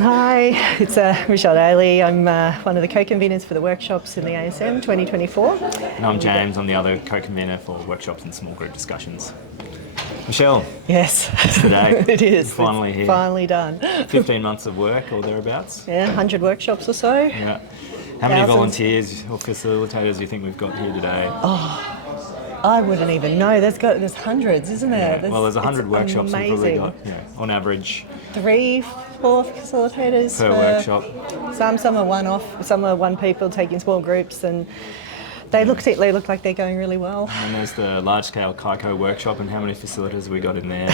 Hi, it's Michelle Daly. I'm one of the co-conveners for the workshops in the ASM 2024. And I'm James. I'm the other co-convener for workshops and small group discussions. Michelle. Yes. It's today. It is. It's finally here. Finally done. 15 months of work or thereabouts. Yeah, 100 workshops or so. Yeah. How many Thousands. volunteers or facilitators do you think we've got here today? I wouldn't even know. There's hundreds, isn't there? Well, there's 100 workshops we've probably amazing. got, on average, 3, 4 facilitators per workshop. Some are one-off, some are one people taking small groups, and they look like they're going really well. And there's the large-scale CICO workshop, and how many facilitators have we got in there?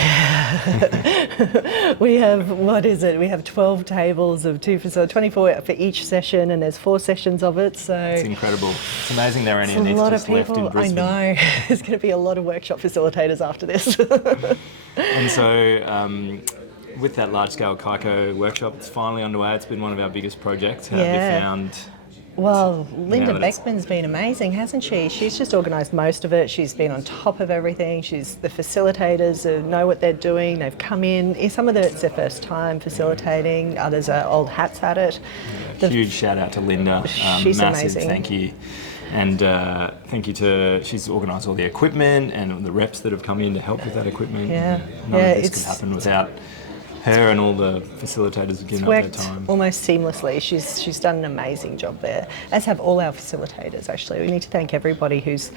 We have, We have 12 tables of 24 for each session, and there's 4 sessions of it, so... It's incredible. It's amazing there are any a lot of anaesthetists left in people. Brisbane. I know. There's going to be a lot of workshop facilitators after this. And so, with that large-scale CICO workshop, it's finally underway. It's been one of our biggest projects. How have you found... Well, Lindackman's been amazing, hasn't she? She's just organised most of it. She's been on top of everything. The facilitators know what they're doing. They've come in. Some of it's their first time facilitating. Others are old hats at it. Yeah, huge shout out to Linda. She's massive amazing. Thank you. And thank you to, she's organised all the equipment and the reps that have come in to help with that equipment. Yeah. None of this could happen without her and all the facilitators giving up their time. Almost seamlessly. She's done an amazing job there, as have all our facilitators actually. We need to thank everybody who's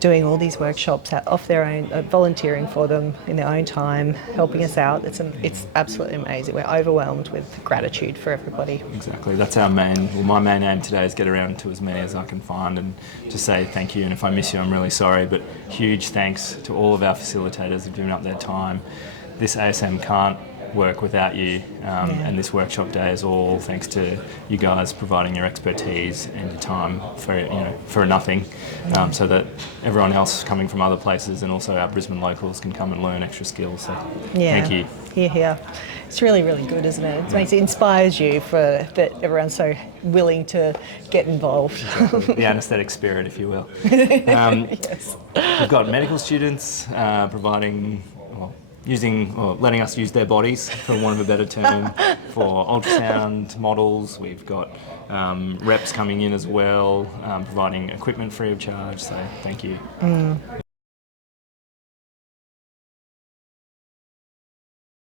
doing all these workshops off their own, volunteering for them in their own time, helping us out. It's absolutely amazing. We're overwhelmed with gratitude for everybody. Exactly. That's my main aim today is get around to as many as I can find and just say thank you. And if I miss you, I'm really sorry, but huge thanks to all of our facilitators who've given up their time. This ASM can't work without you, and this workshop day is all thanks to you guys providing your expertise and your time for nothing, so that everyone else coming from other places and also our Brisbane locals can come and learn extra skills. So thank you. Here. It's really, really good, isn't it? It inspires you that everyone's so willing to get involved. Exactly. The anaesthetic spirit, if you will. Yes. We've got medical students providing. Letting us use their bodies, for want of a better term, for ultrasound models. We've got reps coming in as well, providing equipment free of charge, so thank you.